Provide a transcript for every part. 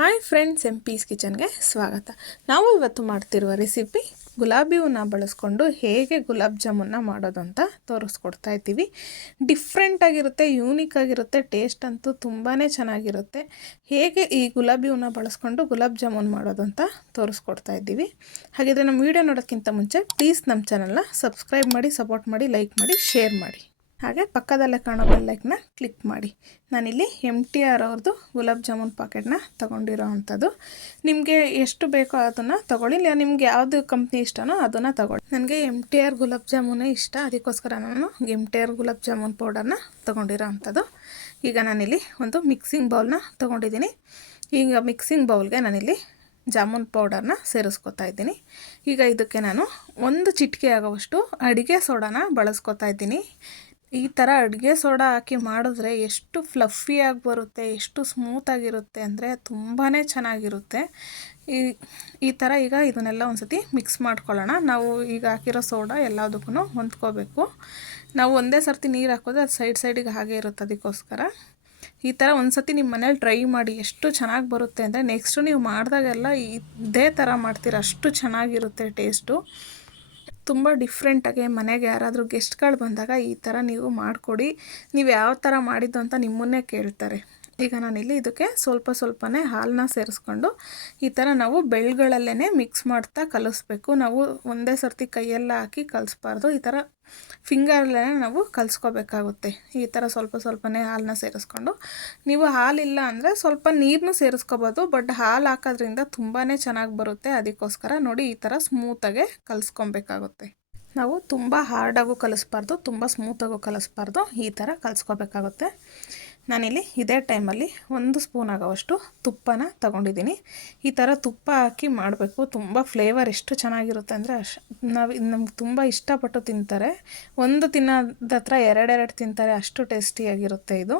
Hi friends, piece ಕಿಚನ್ಗೆ ಸ್ವಾಗತ. ನಾವು ಇವತ್ತು ಮಾಡ್ತಿರುವ ರೆಸಿಪಿ ಗುಲಾಬಿ ಹೂವನ್ನ ಬಳಸ್ಕೊಂಡು ಹೇಗೆ ಗುಲಾಬ್ ಜಾಮೂನ್ನ ಮಾಡೋದು ಅಂತ ತೋರಿಸ್ಕೊಡ್ತಾ ಇದ್ದೀವಿ. ಡಿಫ್ರೆಂಟ್ ಆಗಿರುತ್ತೆ, ಯೂನಿಕ್ ಆಗಿರುತ್ತೆ, ಟೇಸ್ಟ್ ಅಂತೂ ತುಂಬಾ ಚೆನ್ನಾಗಿರುತ್ತೆ. ಹೇಗೆ ಈ ಗುಲಾಬಿ ಹೂವನ್ನ ಬಳಸ್ಕೊಂಡು ಗುಲಾಬ್ ಜಾಮೂನ್ ಮಾಡೋದು ಅಂತ ತೋರಿಸ್ಕೊಡ್ತಾ ಇದ್ದೀವಿ. ಹಾಗಿದ್ರೆ ನಮ್ಮ ವಿಡಿಯೋ ನೋಡೋಕ್ಕಿಂತ ಮುಂಚೆ ಪ್ಲೀಸ್ ನಮ್ಮ ಚಾನಲ್ನ ಸಬ್ಸ್ಕ್ರೈಬ್ ಮಾಡಿ, ಸಪೋರ್ಟ್ ಮಾಡಿ, ಲೈಕ್ ಮಾಡಿ, ಶೇರ್ ಮಾಡಿ. ಹಾಗೆ ಪಕ್ಕದಲ್ಲೇ ಕಾಣೋ ಬೆಲ್ಲೈಕನ್ನ ಕ್ಲಿಕ್ ಮಾಡಿ. ನಾನಿಲ್ಲಿ MTR ಅವ್ರದ್ದು ಗುಲಾಬ್ ಜಾಮೂನ್ ಪ್ಯಾಕೆಟ್ನ ತೊಗೊಂಡಿರೋ ಅಂಥದ್ದು. ನಿಮಗೆ ಎಷ್ಟು ಬೇಕೋ ಅದನ್ನು ತೊಗೊಳ್ಳಿ, ಇಲ್ಲ ನಿಮ್ಗೆ ಯಾವುದು ಕಂಪ್ನಿ ಇಷ್ಟನೋ ಅದನ್ನು ತೊಗೊಳ್ಳಿ. ನನಗೆ MTR ಗುಲಾಬ್ ಜಾಮೂನೇ ಇಷ್ಟ, ಅದಕ್ಕೋಸ್ಕರ ನಾನು MTR ಗುಲಾಬ್ ಜಾಮೂನ್ ಪೌಡರ್ನ ತೊಗೊಂಡಿರೋ ಅಂಥದ್ದು. ಈಗ ನಾನಿಲ್ಲಿ ಒಂದು ಮಿಕ್ಸಿಂಗ್ ಬೌಲ್ನ ತೊಗೊಂಡಿದ್ದೀನಿ. ಈಗ ಮಿಕ್ಸಿಂಗ್ ಬೌಲ್ಗೆ ನಾನಿಲ್ಲಿ ಜಾಮೂನ್ ಪೌಡರ್ನ ಸೇರಿಸ್ಕೊತಾ ಇದ್ದೀನಿ. ಈಗ ಇದಕ್ಕೆ ನಾನು ಒಂದು ಚಿಟಿಕೆ ಆಗೋವಷ್ಟು ಅಡುಗೆ ಸೋಡಾನ ಬಳಸ್ಕೊತಾ ಇದ್ದೀನಿ. ಈ ಥರ ಅಡುಗೆ ಸೋಡಾ ಹಾಕಿ ಮಾಡಿದ್ರೆ ಎಷ್ಟು ಫ್ಲಫಿಯಾಗಿ ಬರುತ್ತೆ, ಎಷ್ಟು ಸ್ಮೂತಾಗಿರುತ್ತೆ ಅಂದರೆ ತುಂಬಾ ಚೆನ್ನಾಗಿರುತ್ತೆ. ಈ ಥರ ಈಗ ಇದನ್ನೆಲ್ಲ ಒಂದು ಸತಿ ಮಿಕ್ಸ್ ಮಾಡ್ಕೊಳ್ಳೋಣ. ನಾವು ಈಗ ಹಾಕಿರೋ ಸೋಡಾ ಎಲ್ಲದಕ್ಕೂ ಹೊಂದ್ಕೋಬೇಕು. ನಾವು ಒಂದೇ ಸರ್ತಿ ನೀರು ಹಾಕೋದು ಅದು ಸೈಡಿಗೆ ಹಾಗೆ ಇರುತ್ತೆ. ಅದಕ್ಕೋಸ್ಕರ ಈ ಥರ ಒಂದು ಸತಿ ನಿಮ್ಮ ಮನೇಲಿ ಟ್ರೈ ಮಾಡಿ, ಎಷ್ಟು ಚೆನ್ನಾಗಿ ಬರುತ್ತೆ ಅಂದರೆ ನೆಕ್ಸ್ಟು ನೀವು ಮಾಡಿದಾಗೆಲ್ಲ ಇದೇ ಥರ ಮಾಡ್ತೀರ, ಅಷ್ಟು ಚೆನ್ನಾಗಿರುತ್ತೆ ಟೇಸ್ಟು. ತುಂಬ ಡಿಫ್ರೆಂಟಾಗಿ ಮನೆಗೆ ಯಾರಾದರೂ ಗೆಸ್ಟ್ಗಳು ಬಂದಾಗ ಈ ಥರ ನೀವು ಮಾಡಿಕೊಡಿ. ನೀವು ಯಾವ ಥರ ಮಾಡಿದ್ದು ಅಂತ ನಿಮ್ಮನ್ನೇ ಕೇಳ್ತಾರೆ. ಈಗ ನಾನಿಲ್ಲಿ ಇದಕ್ಕೆ ಸ್ವಲ್ಪನೇ ಹಾಲನ್ನ ಸೇರಿಸ್ಕೊಂಡು ಈ ಥರ ನಾವು ಬೆಳ್ಗಳಲ್ಲೇ ಮಿಕ್ಸ್ ಮಾಡ್ತಾ ಕಲಿಸ್ಬೇಕು. ನಾವು ಒಂದೇ ಸರ್ತಿ ಕೈಯೆಲ್ಲ ಹಾಕಿ ಕಲಿಸ್ಬಾರ್ದು, ಈ ಥರ ಫಿಂಗರಲ್ಲೇ ನಾವು ಕಲಿಸ್ಕೋಬೇಕಾಗುತ್ತೆ. ಈ ಥರ ಸ್ವಲ್ಪನೇ ಹಾಲನ್ನ ಸೇರಿಸ್ಕೊಂಡು, ನೀವು ಹಾಲಿಲ್ಲ ಅಂದರೆ ಸ್ವಲ್ಪ ನೀರನ್ನು ಸೇರಿಸ್ಕೋಬೋದು, ಬಟ್ ಹಾಲು ಹಾಕೋದ್ರಿಂದ ತುಂಬಾ ಚೆನ್ನಾಗಿ ಬರುತ್ತೆ. ಅದಕ್ಕೋಸ್ಕರ ನೋಡಿ ಈ ಥರ ಸ್ಮೂತಾಗೆ ಕಲಿಸ್ಕೊಬೇಕಾಗುತ್ತೆ. ನಾವು ತುಂಬ ಹಾರ್ಡಾಗೂ ಕಲಿಸ್ಬಾರ್ದು, ತುಂಬ ಸ್ಮೂತಾಗೂ ಕಲಿಸ್ಬಾರ್ದು, ಈ ಥರ ಕಲಿಸ್ಕೋಬೇಕಾಗುತ್ತೆ. ನಾನಿಲ್ಲಿ ಇದೇ ಟೈಮಲ್ಲಿ 1 ಸ್ಪೂನ್ ಆಗೋವಷ್ಟು ತುಪ್ಪನ ತಗೊಂಡಿದ್ದೀನಿ. ಈ ಥರ ತುಪ್ಪ ಹಾಕಿ ಮಾಡಬೇಕು. ತುಂಬ ಫ್ಲೇವರ್ ಎಷ್ಟು ಚೆನ್ನಾಗಿರುತ್ತೆ ಅಂದರೆ ನಮ್ಗೆ ತುಂಬ ಇಷ್ಟಪಟ್ಟು ತಿಂತಾರೆ. ಒಂದು ತಿನ್ನೋದ ಹತ್ರ 2 ತಿಂತಾರೆ, ಅಷ್ಟು ಟೇಸ್ಟಿಯಾಗಿರುತ್ತೆ ಇದು.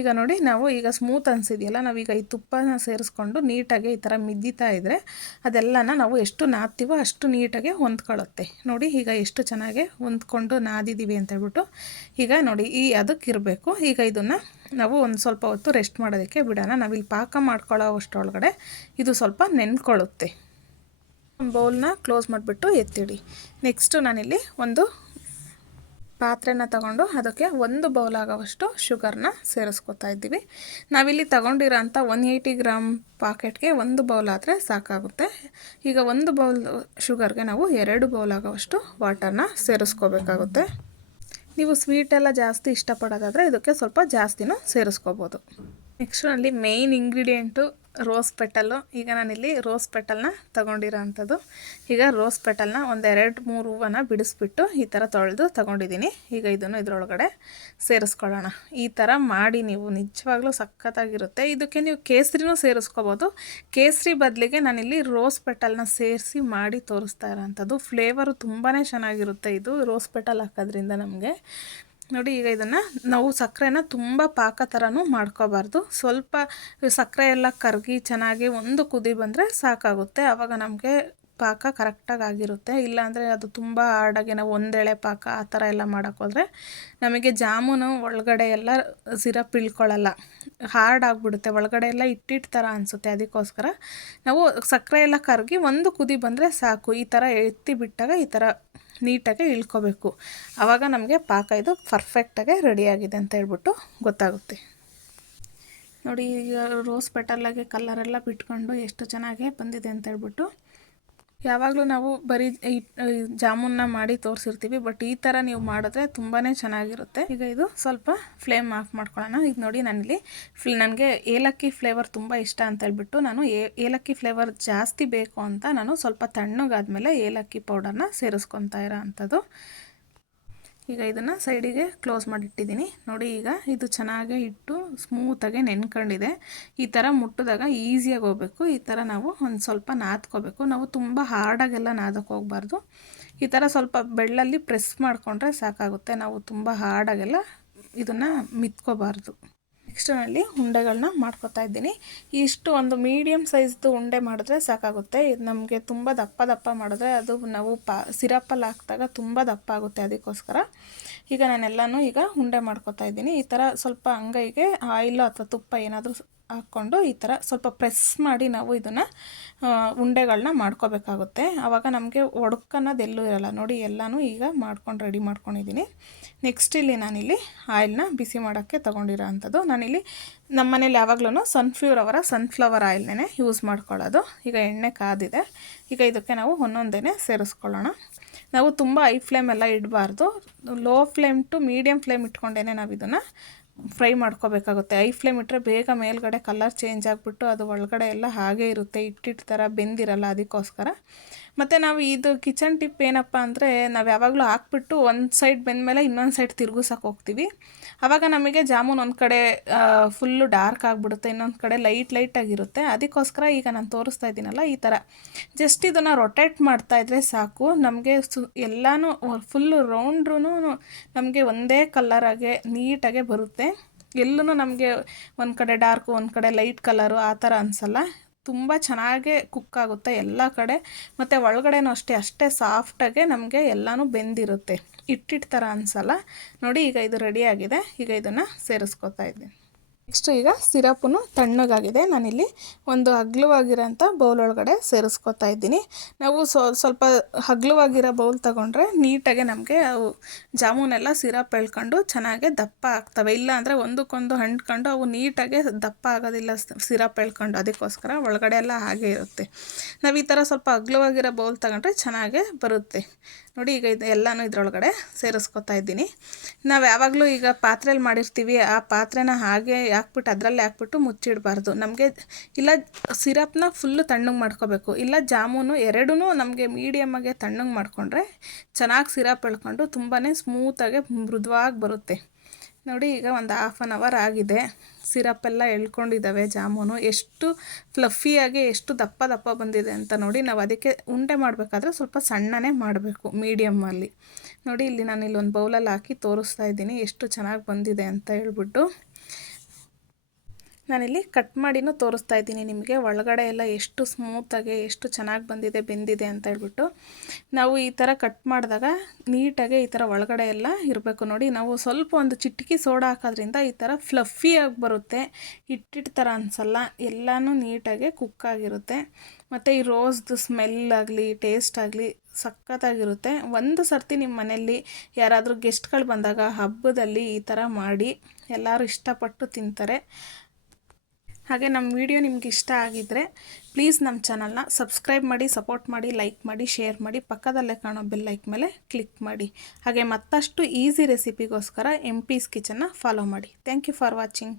ಈಗ ನೋಡಿ ನಾವು ಈಗ ಸ್ಮೂತ್ ಅನಿಸಿದೆಯಲ್ಲ, ನಾವೀಗ ಈ ತುಪ್ಪನ ಸೇರಿಸ್ಕೊಂಡು ನೀಟಾಗಿ ಈ ಥರ ಮಿದ್ದಿತಾ ಇದ್ದರೆ ಅದೆಲ್ಲನ ನಾವು ಎಷ್ಟು ನಾದ್ತೀವೋ ಅಷ್ಟು ನೀಟಾಗಿ ಹೊಂದ್ಕೊಳ್ಳುತ್ತೆ. ನೋಡಿ ಈಗ ಎಷ್ಟು ಚೆನ್ನಾಗಿ ಹೊಂದ್ಕೊಂಡು ನಾದಿದ್ದೀವಿ ಅಂತ ಹೇಳ್ಬಿಟ್ಟು. ಈಗ ನೋಡಿ ಅದಕ್ಕಿರಬೇಕು. ಈಗ ಇದನ್ನು ನಾವು ಒಂದು ಸ್ವಲ್ಪ ಹೊತ್ತು ರೆಸ್ಟ್ ಮಾಡೋದಕ್ಕೆ ಬಿಡೋಣ. ನಾವಿಲ್ಲಿ ಪಾಕ ಮಾಡ್ಕೊಳ್ಳೋ ಅಷ್ಟರೊಳಗಡೆ ಇದು ಸ್ವಲ್ಪ ನೆನ್ಕೊಳ್ಳುತ್ತೆ. ಬೌಲ್ನ ಕ್ಲೋಸ್ ಮಾಡಿಬಿಟ್ಟು ಎತ್ತಿಡಿ. ನೆಕ್ಸ್ಟು ನಾನಿಲ್ಲಿ ಒಂದು ಪಾತ್ರೆನ ತಗೊಂಡು ಅದಕ್ಕೆ 1 ಬೌಲ್ ಆಗೋವಷ್ಟು ಶುಗರ್ನ ಸೇರಿಸ್ಕೊತಾ ಇದ್ದೀವಿ. ನಾವಿಲ್ಲಿ ತಗೊಂಡಿರೋ ಅಂಥ 180 ಗ್ರಾಮ್ ಪಾಕೆಟ್ಗೆ 1 ಬೌಲ್ ಆದರೆ ಸಾಕಾಗುತ್ತೆ. ಈಗ 1 ಬೌಲ್ ಶುಗರ್ಗೆ ನಾವು 2 ಬೌಲ್ ಆಗೋವಷ್ಟು ವಾಟರ್ನ ಸೇರಿಸ್ಕೋಬೇಕಾಗುತ್ತೆ. ನೀವು ಸ್ವೀಟೆಲ್ಲ ಜಾಸ್ತಿ ಇಷ್ಟಪಡೋದಾದರೆ ಇದಕ್ಕೆ ಸ್ವಲ್ಪ ಜಾಸ್ತಿನೂ ಸೇರಿಸ್ಕೋಬೋದು. ನೆಕ್ಸ್ಟು ಅಲ್ಲಿ ಮೇಯ್ನ್ ಇಂಗ್ರೀಡಿಯೆಂಟು ರೋಸ್ ಪೆಟಲ್ಲು. ಈಗ ನಾನಿಲ್ಲಿ ರೋಸ್ ಪೆಟಲ್ನ ತೊಗೊಂಡಿರೋ ಅಂಥದ್ದು. ಈಗ ರೋಸ್ ಪೆಟಲ್ನ 1-2-3 ಹೂವನ್ನ ಬಿಡಿಸ್ಬಿಟ್ಟು ಈ ಥರ ತೊಳೆದು ತೊಗೊಂಡಿದ್ದೀನಿ. ಈಗ ಇದನ್ನು ಇದರೊಳಗಡೆ ಸೇರಿಸ್ಕೊಳ್ಳೋಣ. ಈ ಥರ ಮಾಡಿ ನೀವು ನಿಜವಾಗ್ಲೂ ಸಖತ್ತಾಗಿರುತ್ತೆ. ಇದಕ್ಕೆ ನೀವು ಕೇಸರಿನೂ ಸೇರಿಸ್ಕೋಬೋದು. ಕೇಸರಿ ಬದಲಿಗೆ ನಾನಿಲ್ಲಿ ರೋಸ್ ಪೆಟಲ್ನ ಸೇರಿಸಿ ಮಾಡಿ ತೋರಿಸ್ತಾ ಇರೋಂಥದ್ದು. ಫ್ಲೇವರು ತುಂಬಾ ಚೆನ್ನಾಗಿರುತ್ತೆ ಇದು ರೋಸ್ ಪೆಟಲ್ ಹಾಕೋದ್ರಿಂದ ನಮಗೆ. ನೋಡಿ ಈಗ ಇದನ್ನು ನಾವು ಸಕ್ಕರೆನ ತುಂಬ ಪಾಕ ಥರನೂ ಮಾಡ್ಕೋಬಾರ್ದು. ಸ್ವಲ್ಪ ಸಕ್ಕರೆ ಎಲ್ಲ ಕರಗಿ ಚೆನ್ನಾಗಿ ಒಂದು ಕುದಿ ಬಂದರೆ ಸಾಕಾಗುತ್ತೆ. ಆವಾಗ ನಮಗೆ ಪಾಕ ಕರೆಕ್ಟಾಗಿ ಆಗಿರುತ್ತೆ. ಇಲ್ಲಾಂದರೆ ಅದು ತುಂಬ ಹಾರ್ಡಾಗಿ ನಾವು ಒಂದೆಳೆ ಪಾಕ ಆ ಥರ ಎಲ್ಲ ಮಾಡೋಕ್ಕೋದ್ರೆ ನಮಗೆ ಜಾಮೂನು ಒಳಗಡೆ ಎಲ್ಲ ಸಿರಪ್ ಇಳ್ಕೊಳ್ಳಲ್ಲ, ಹಾರ್ಡ್ ಆಗಿಬಿಡುತ್ತೆ, ಒಳಗಡೆ ಎಲ್ಲ ಇಟ್ಟಿಟ್ಟು ಥರ ಅನಿಸುತ್ತೆ. ಅದಕ್ಕೋಸ್ಕರ ನಾವು ಸಕ್ಕರೆ ಎಲ್ಲ ಕರಗಿ ಒಂದು ಕುದಿ ಬಂದರೆ ಸಾಕು. ಈ ಥರ ಎತ್ತಿ ಬಿಟ್ಟಾಗ ಈ ಥರ ನೀಟಾಗಿ ಇಳ್ಕೋಬೇಕು. ಆವಾಗ ನಮಗೆ ಪಾಕ ಇದು ಪರ್ಫೆಕ್ಟಾಗಿ ರೆಡಿಯಾಗಿದೆ ಅಂತ ಹೇಳ್ಬಿಟ್ಟು ಗೊತ್ತಾಗುತ್ತೆ. ನೋಡಿ ಈಗ ರೋಸ್ ಪೆಟಲ್ಲಾಗೆ ಕಲರೆಲ್ಲ ಬಿಟ್ಕೊಂಡು ಎಷ್ಟು ಚೆನ್ನಾಗಿ ಬಂದಿದೆ ಅಂತ ಹೇಳ್ಬಿಟ್ಟು. ಯಾವಾಗಲೂ ನಾವು ಬರೀ ಜಾಮೂನ್ನ ಮಾಡಿ ತೋರಿಸಿರ್ತೀವಿ, ಬಟ್ ಈ ಥರ ನೀವು ಮಾಡಿದ್ರೆ ತುಂಬಾ ಚೆನ್ನಾಗಿರುತ್ತೆ. ಈಗ ಇದು ಸ್ವಲ್ಪ ಫ್ಲೇಮ್ ಆಫ್ ಮಾಡ್ಕೊಳ್ಳೋಣ. ಈಗ ನೋಡಿ ನಾನಿಲ್ಲಿ ನನಗೆ ಏಲಕ್ಕಿ ಫ್ಲೇವರ್ ತುಂಬ ಇಷ್ಟ ಅಂತ ಹೇಳ್ಬಿಟ್ಟು ನಾನು ಏಲಕ್ಕಿ ಫ್ಲೇವರ್ ಜಾಸ್ತಿ ಬೇಕು ಅಂತ ನಾನು ಸ್ವಲ್ಪ ತಣ್ಣಗಾದ್ಮೇಲೆ ಏಲಕ್ಕಿ ಪೌಡರ್ನ ಸೇರಿಸ್ಕೊತಾ ಇರೋ ಅಂಥದ್ದು. ಈಗ ಇದನ್ನು ಸೈಡಿಗೆ ಕ್ಲೋಸ್ ಮಾಡಿಟ್ಟಿದ್ದೀನಿ. ನೋಡಿ ಈಗ ಇದು ಚೆನ್ನಾಗಿ ಇಟ್ಟು ಸ್ಮೂತಾಗಿ ನೆನ್ಕೊಂಡಿದೆ. ಈ ಥರ ಮುಟ್ಟಿದಾಗ ಈಸಿಯಾಗಿ ಹೋಗಬೇಕು. ಈ ಥರ ನಾವು ಒಂದು ಸ್ವಲ್ಪ ನಾದ್ಕೋಬೇಕು. ನಾವು ತುಂಬ ಹಾರ್ಡಾಗೆಲ್ಲ ನಾದಕ್ಕೆ ಹೋಗಬಾರ್ದು. ಈ ಥರ ಸ್ವಲ್ಪ ಬೆಳ್ಳಲ್ಲಿ ಪ್ರೆಸ್ ಮಾಡಿಕೊಂಡ್ರೆ ಸಾಕಾಗುತ್ತೆ. ನಾವು ತುಂಬ ಹಾರ್ಡಾಗೆಲ್ಲ ಇದನ್ನು ಮಿತ್ಕೋಬಾರ್ದು. ನೆಕ್ಸ್ಟ್ನಲ್ಲಿ ಉಂಡೆಗಳನ್ನ ಮಾಡ್ಕೊತಾ ಇದ್ದೀನಿ. ಇಷ್ಟು ಒಂದು ಮೀಡಿಯಮ್ ಸೈಜ್ದು ಉಂಡೆ ಮಾಡಿದ್ರೆ ಸಾಕಾಗುತ್ತೆ. ಇದು ನಮಗೆ ತುಂಬ ದಪ್ಪ ಮಾಡಿದ್ರೆ ಅದು ನಾವು ಸಿರಪ್ಪಲ್ಲಿ ಹಾಕಿದಾಗ ತುಂಬ ದಪ್ಪ ಆಗುತ್ತೆ. ಅದಕ್ಕೋಸ್ಕರ ಈಗ ನಾನೆಲ್ಲನೂ ಈಗ ಉಂಡೆ ಮಾಡ್ಕೊತಾ ಇದ್ದೀನಿ. ಈ ಥರ ಸ್ವಲ್ಪ ಅಂಗೈಗೆ ಆಯಿಲ್ ಅಥವಾ ತುಪ್ಪ ಏನಾದರೂ ಹಾಕ್ಕೊಂಡು ಈ ಥರ ಸ್ವಲ್ಪ ಪ್ರೆಸ್ ಮಾಡಿ ನಾವು ಇದನ್ನು ಉಂಡೆಗಳನ್ನ ಮಾಡ್ಕೋಬೇಕಾಗುತ್ತೆ. ಆವಾಗ ನಮಗೆ ಒಡಕನ್ನೋದೆಲ್ಲೂ ಇರಲ್ಲ. ನೋಡಿ ಎಲ್ಲನೂ ಈಗ ಮಾಡ್ಕೊಂಡು ರೆಡಿ ಮಾಡ್ಕೊಂಡಿದ್ದೀನಿ. ನೆಕ್ಸ್ಟ್ ಇಲ್ಲಿ ನಾನಿಲ್ಲಿ ಆಯಿಲ್ನ ಬಿಸಿ ಮಾಡೋಕ್ಕೆ ತೊಗೊಂಡಿರೋ ಅಂಥದ್ದು. ನಾನಿಲ್ಲಿ ನಮ್ಮ ಮನೇಲಿ ಯಾವಾಗಲೂ ಸನ್ಫ್ಲವರ್ ಆಯಿಲ್ನೇ ಯೂಸ್ ಮಾಡ್ಕೊಳ್ಳೋದು. ಈಗ ಎಣ್ಣೆ ಕಾದಿದೆ. ಈಗ ಇದಕ್ಕೆ ನಾವು ಒಂದೊಂದೇ ಸೇರಿಸ್ಕೊಳ್ಳೋಣ. ನಾವು ತುಂಬ ಹೈ ಫ್ಲೇಮ್ ಎಲ್ಲ ಇಡಬಾರ್ದು. Low flame to medium flame ಇಟ್ಕೊಂಡೇ ನಾವು ಇದನ್ನು ಫ್ರೈ ಮಾಡ್ಕೋಬೇಕಾಗುತ್ತೆ. ಹೈ ಫ್ಲೇಮ್ ಇಟ್ಟರೆ ಬೇಗ ಮೇಲ್ಗಡೆ ಕಲರ್ ಚೇಂಜ್ ಆಗಿಬಿಟ್ಟು ಅದು ಒಳಗಡೆ ಎಲ್ಲ ಹಾಗೇ ಇರುತ್ತೆ, ಇಟ್ಟಿಟ್ಟು ಥರ ಬೆಂದಿರಲ್ಲ. ಅದಕ್ಕೋಸ್ಕರ ಮತ್ತು ನಾವು ಇದು ಕಿಚನ್ ಟಿಪ್ ಏನಪ್ಪ ಅಂದರೆ, ನಾವು ಯಾವಾಗಲೂ ಹಾಕ್ಬಿಟ್ಟು ಒಂದು ಸೈಡ್ ಬೆಂದಮೇಲೆ ಇನ್ನೊಂದು ಸೈಡ್ ತಿರುಗಿಸೋಕೆ ಹೋಗ್ತೀವಿ. ಆವಾಗ ನಮಗೆ ಜಾಮೂನ್ ಒಂದು ಕಡೆ ಫುಲ್ಲು ಡಾರ್ಕ್ ಆಗಿಬಿಡುತ್ತೆ, ಇನ್ನೊಂದು ಕಡೆ ಲೈಟಾಗಿರುತ್ತೆ. ಅದಕ್ಕೋಸ್ಕರ ಈಗ ನಾನು ತೋರಿಸ್ತಾ ಇದ್ದೀನಲ್ಲ, ಈ ಥರ ಜಸ್ಟ್ ಇದನ್ನು ರೊಟೇಟ್ ಮಾಡ್ತಾಯಿದ್ರೆ ಸಾಕು. ನಮಗೆ ಎಲ್ಲನೂ ಫುಲ್ಲು ರೌಂಡ್ರೂ ನಮಗೆ ಒಂದೇ ಕಲರಾಗೆ ನೀಟಾಗೆ ಬರುತ್ತೆ. ಎಲ್ಲೂ ನಮಗೆ ಒಂದು ಕಡೆ ಡಾರ್ಕು ಒಂದು ಕಡೆ ಲೈಟ್ ಕಲರು ಆ ಥರ ಅನಿಸಲ್ಲ. ತುಂಬ ಚೆನ್ನಾಗೇ ಕುಕ್ ಆಗುತ್ತೆ ಎಲ್ಲ ಕಡೆ. ಮತ್ತು ಒಳಗಡೆನೂ ಅಷ್ಟೇ ಸಾಫ್ಟಾಗೆ ನಮಗೆ ಎಲ್ಲನೂ ಬೆಂದಿರುತ್ತೆ, ಇಟ್ಟಿಟ್ಟು ಥರ ಅನಿಸಲ್ಲ. ನೋಡಿ ಈಗ ಇದು ರೆಡಿಯಾಗಿದೆ. ಈಗ ಇದನ್ನು ಸೇರಿಸ್ಕೊತಾ ಇದ್ದೀನಿ. ನೆಕ್ಸ್ಟು ಈಗ ಸಿರಪು ತಣ್ಣಗಾಗಿದೆ. ನಾನಿಲ್ಲಿ ಒಂದು ಅಗಲವಾಗಿರೋಂಥ ಬೌಲ್ ಒಳಗಡೆ ಸೇರಿಸ್ಕೊತಾ ಇದ್ದೀನಿ. ನಾವು ಸ್ವಲ್ಪ ಅಗಲವಾಗಿರೋ ಬೌಲ್ ತೊಗೊಂಡ್ರೆ ನೀಟಾಗೆ ನಮಗೆ ಅವು ಜಾಮೂನೆಲ್ಲ ಸಿರಪ್ ಎಳ್ಕೊಂಡು ಚೆನ್ನಾಗೆ ದಪ್ಪ ಆಗ್ತವೆ. ಇಲ್ಲ ಅಂದರೆ ಒಂದಕ್ಕೊಂದು ಅಂಟ್ಕೊಂಡು ಅವು ನೀಟಾಗೆ ದಪ್ಪ ಆಗೋದಿಲ್ಲ ಸಿರಪ್ ಎಳ್ಕೊಂಡು. ಅದಕ್ಕೋಸ್ಕರ ಒಳಗಡೆ ಎಲ್ಲ ಹಾಗೆ ಇರುತ್ತೆ. ನಾವು ಈ ಥರ ಸ್ವಲ್ಪ ಅಗಲವಾಗಿರೋ ಬೌಲ್ ತಗೊಂಡ್ರೆ ಚೆನ್ನಾಗೇ ಬರುತ್ತೆ. ನೋಡಿ ಈಗ ಇದು ಎಲ್ಲನೂ ಇದರೊಳಗಡೆ ಸೇರಿಸ್ಕೊತಾ ಇದ್ದೀನಿ. ನಾವು ಯಾವಾಗಲೂ ಈಗ ಪಾತ್ರೆಯಲ್ಲಿ ಮಾಡಿರ್ತೀವಿ, ಆ ಪಾತ್ರೆನ ಹಾಗೆ ಅದರಲ್ಲೇ ಹಾಕ್ಬಿಟ್ಟು ಮುಚ್ಚಿಡಬಾರ್ದು. ನಮಗೆ ಇಲ್ಲ ಸಿರಪ್ನ ಫುಲ್ಲು ತಣ್ಣಗೆ ಮಾಡ್ಕೋಬೇಕು, ಇಲ್ಲ ಜಾಮೂನು ಎರಡೂ ನಮಗೆ ಮೀಡಿಯಮ್ಮಾಗೆ ತಣ್ಣಗೆ ಮಾಡಿಕೊಂಡ್ರೆ ಚೆನ್ನಾಗಿ ಸಿರಪ್ ಎಳ್ಕೊಂಡು ತುಂಬಾ ಸ್ಮೂತಾಗೆ ಮೃದುವಾಗಿ ಬರುತ್ತೆ. ನೋಡಿ ಈಗ ಒಂದು ಹಾಫ್ ಆನ್ ಅವರ್ ಆಗಿದೆ. ಸಿರಪ್ಪೆಲ್ಲ ಎಳ್ಕೊಂಡಿದ್ದಾವೆ ಜಾಮೂನು. ಎಷ್ಟು ಫ್ಲಫಿಯಾಗಿ ಎಷ್ಟು ದಪ್ಪ ಬಂದಿದೆ ಅಂತ ನೋಡಿ. ನಾವು ಅದಕ್ಕೆ ಉಂಡೆ ಮಾಡಬೇಕಾದ್ರೆ ಸ್ವಲ್ಪ ಸಣ್ಣನೇ ಮಾಡಬೇಕು, ಮೀಡಿಯಮ್ಮಲ್ಲಿ. ನೋಡಿ ಇಲ್ಲಿ ನಾನು ಇಲ್ಲೊಂದು ಬೌಲಲ್ಲಿ ಹಾಕಿ ತೋರಿಸ್ತಾ ಇದ್ದೀನಿ ಎಷ್ಟು ಚೆನ್ನಾಗಿ ಬಂದಿದೆ ಅಂತ ಹೇಳ್ಬಿಟ್ಟು. ನಾನಿಲ್ಲಿ ಕಟ್ ಮಾಡಿನೂ ತೋರಿಸ್ತಾ ಇದ್ದೀನಿ ನಿಮಗೆ, ಒಳಗಡೆ ಎಲ್ಲ ಎಷ್ಟು ಸ್ಮೂತಾಗಿ ಎಷ್ಟು ಚೆನ್ನಾಗಿ ಬೆಂದಿದೆ ಅಂತ ಹೇಳ್ಬಿಟ್ಟು. ನಾವು ಈ ಥರ ಕಟ್ ಮಾಡಿದಾಗ ನೀಟಾಗಿ ಈ ಥರ ಒಳಗಡೆ ಎಲ್ಲ ಇರಬೇಕು. ನೋಡಿ ನಾವು ಸ್ವಲ್ಪ ಒಂದು ಚಿಟಿಕೆ ಸೋಡಾ ಹಾಕೋದ್ರಿಂದ ಈ ಥರ ಫ್ಲಫಿಯಾಗಿ ಬರುತ್ತೆ, ಇಟ್ಟಿಟ್ಟು ಥರ ಅನಿಸಲ್ಲ, ಎಲ್ಲನೂ ನೀಟಾಗಿ ಕುಕ್ ಆಗಿರುತ್ತೆ. ಮತ್ತು ಈ ರೋಸ್ದು ಸ್ಮೆಲ್ ಆಗಲಿ ಟೇಸ್ಟ್ ಆಗಲಿ ಸಖತ್ತಾಗಿರುತ್ತೆ. ಒಂದು ಸರ್ತಿ ನಿಮ್ಮ ಮನೆಯಲ್ಲಿ ಯಾರಾದರೂ ಗೆಸ್ಟ್ಗಳು ಬಂದಾಗ ಹಬ್ಬದಲ್ಲಿ ಈ ಥರ ಮಾಡಿ ಎಲ್ಲರೂ ಇಷ್ಟಪಟ್ಟು ತಿಂತಾರೆ. ಹಾಗೆ ನಮ್ಮ ವಿಡಿಯೋ ನಿಮ್ಗೆ ಇಷ್ಟ ಆಗಿದ್ದರೆ ಪ್ಲೀಸ್ ನಮ್ಮ ಚಾನಲ್ನ ಸಬ್ಸ್ಕ್ರೈಬ್ ಮಾಡಿ, ಸಪೋರ್ಟ್ ಮಾಡಿ, ಲೈಕ್ ಮಾಡಿ, ಶೇರ್ ಮಾಡಿ, ಪಕ್ಕದಲ್ಲೇ ಕಾಣೋ ಬೆಲ್ ಲೈಕ್ ಮೇಲೆ ಕ್ಲಿಕ್ ಮಾಡಿ. ಹಾಗೆ ಮತ್ತಷ್ಟು ಈಸಿ ರೆಸಿಪಿಗೋಸ್ಕರ MP's ಕಿಚನ್ನ ಫಾಲೋ ಮಾಡಿ. Thank you for watching.